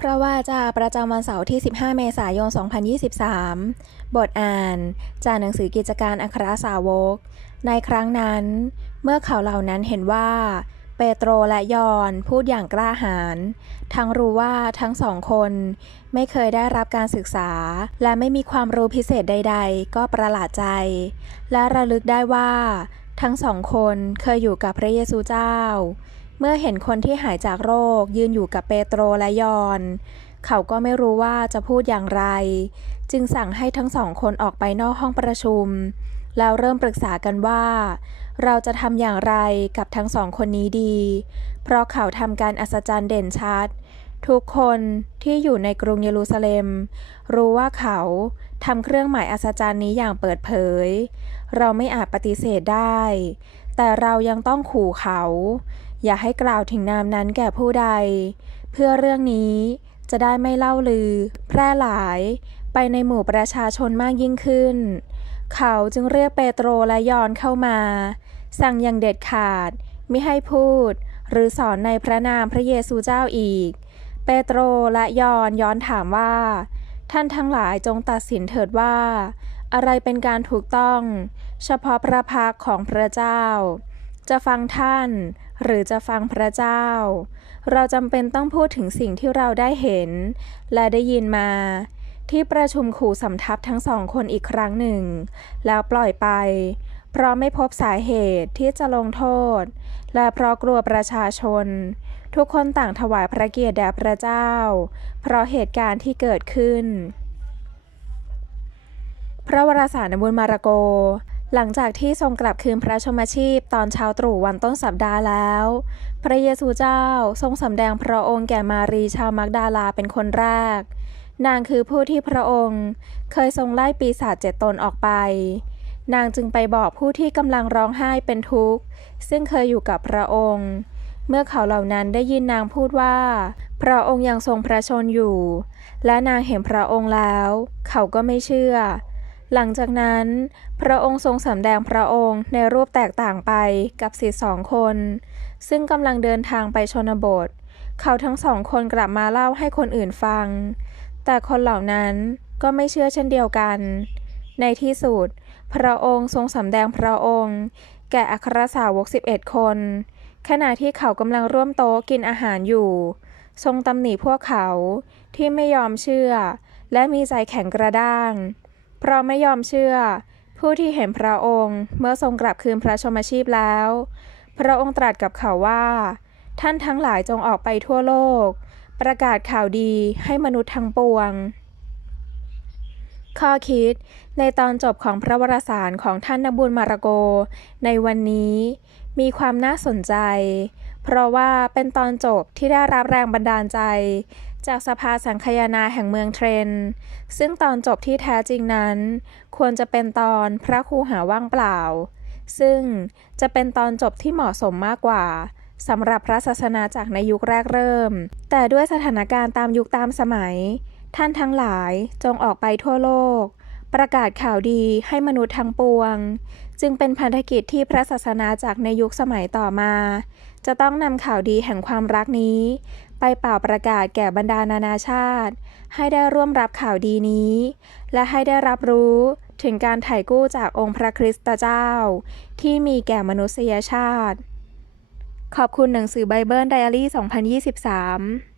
พระว่าจาประจำวันเสาร์ที่ 15 เมษายน 2023 บทอ่าน จากหนังสือกิจการอัครสาวก ในครั้งนั้น เมื่อเขาเหล่านั้นเห็นว่า เปโตรและยอนพูดอย่างกล้าหาญ ทั้งรู้ว่าทั้งสองคนไม่เคยได้รับการศึกษา และไม่มีความรู้พิเศษใด ๆ ก็ประหลาดใจ และระลึกได้ว่า ทั้งสองคนเคยอยู่กับพระเยซูเจ้า เมื่อเห็นคนที่หายจากโรค ยืนอยู่กับเปโตรและยอน เขาก็ไม่รู้ว่าจะพูดอย่างไร จึงสั่งให้ทั้งสองคนออกไปนอกห้องประชุม แล้วเริ่มปรึกษากันว่า เราจะทำอย่างไรกับทั้งสองคนนี้ดี เพราะเขาทำการอัศจรรย์เด่นชัด ทุกคนที่อยู่ในกรุงเยรูซาเล็ม รู้ว่าเขาทำเครื่องหมายอัศจรรย์นี้อย่างเปิดเผย เราไม่อาจปฏิเสธได้ แต่เรายังต้องขู่เขา อย่าให้กล่าวถึงนามนั้นแก่ผู้ใด เพื่อเรื่องนี้จะได้ไม่เล่าลือ แพร่หลาย ไปในหมู่ประชาชนมากยิ่งขึ้น เขาจึงเรียกเปโตรและยอนเข้ามา สั่งอย่างเด็ดขาดไม่ให้พูด หรือสอนในพระนามพระเยซูเจ้าอีก เปโตรและยอนย้อนถามว่า ท่านทั้งหลายจงตัดสินเถิดว่า อะไรเป็นการถูกต้อง เฉพาะพระพักของพระเจ้า จะฟังท่านหรือจะฟังพระเจ้า เราจำเป็นต้องพูดถึงสิ่งที่เราได้เห็น และได้ยินมา ที่ประชุมขู่สำทับทั้งสองคนอีกครั้งหนึ่ง แล้วปล่อยไป เพราะไม่พบสาเหตุที่จะลงโทษ และเพราะกลัวประชาชน ทุกคนต่างถวายพระเกียรติแด่พระเจ้า เพราะเหตุการณ์ที่เกิดขึ้น พระวรสารนบุญมาระโก หลังจากที่ทรงกลับคืนพระชมชีพตอนเช้าตรู่วันต้นสัปดาห์แล้ว พระเยซูเจ้าทรงสำแดงพระองค์แก่มารีชาวมักดาลาเป็นคนแรก นางคือผู้ที่พระองค์ เคยทรงไล่ปีศาจเจ็ดตนออกไป นางจึงไปบอกผู้ที่กำลังร้องไห้เป็นทุกข์ ซึ่งเคยอยู่กับพระองค์ เมื่อเขาเหล่านั้นได้ยินนางพูดว่า พระองค์ยังทรงพระชนอยู่ และนางเห็นพระองค์แล้ว เขาก็ไม่เชื่อ หลังจากนั้น พระองค์ทรงสำแดงพระองค์ในรูปแตกต่างไปกับศิษย์สองคน ซึ่งกำลังเดินทางไปชนบท เขาทั้งสองคนกลับมาเล่าให้คนอื่นฟัง แต่คนเหล่านั้นก็ไม่เชื่อเช่นเดียวกัน ในที่สุด พระองค์ทรงสำแดงพระองค์ แก่อัครสาวก 11 คน ขณะที่เขากำลังร่วมโต๊ะกินอาหารอยู่ ทรงตำหนิพวกเขาที่ไม่ยอมเชื่อ และมีใจแข็งกระด้าง เพราะไม่ยอมเชื่อ ผู้ที่เห็นพระองค์เมื่อทรงกลับคืนพระชมชีพแล้ว พระองค์ตรัสกับเขาว่า ท่านทั้งหลายจงออกไปทั่วโลก ประกาศข่าวดีให้มนุษย์ทั้งปวง ข้อคิดในตอนจบของพระวรสารของท่านนบุญมาระโก ในวันนี้มีความน่าสนใจ เพราะว่าเป็นตอนจบที่ได้รับแรงบันดาลใจ จากสภาสังคายนาแห่งเมืองเทรน ซึ่งตอนจบที่แท้จริงนั้น ควรจะเป็นตอนพระครูหาว่างเปล่า ซึ่งจะเป็นตอนจบที่เหมาะสมมากกว่าสำหรับพระศาสนาจากในยุคแรกเริ่ม แต่ด้วยสถานการณ์ตามยุคตามสมัย ท่านทั้งหลายจงออกไปทั่วโลก ประกาศข่าวดีให้มนุษย์ทั้งปวง จึงเป็นพันธกิจที่พระศาสนาจากในยุคสมัยต่อมา จะต้องนำข่าวดีแห่งความรักนี้ ไปเป่าประกาศแก่บรรดานานาชาติ ให้ได้ร่วมรับข่าวดีนี้ และให้ได้รับรู้ถึงการไถ่กู้จากองค์พระคริสตเจ้า ที่มีแก่มนุษยชาติ ขอบคุณหนังสือไบเบิลไดอารี่ 2023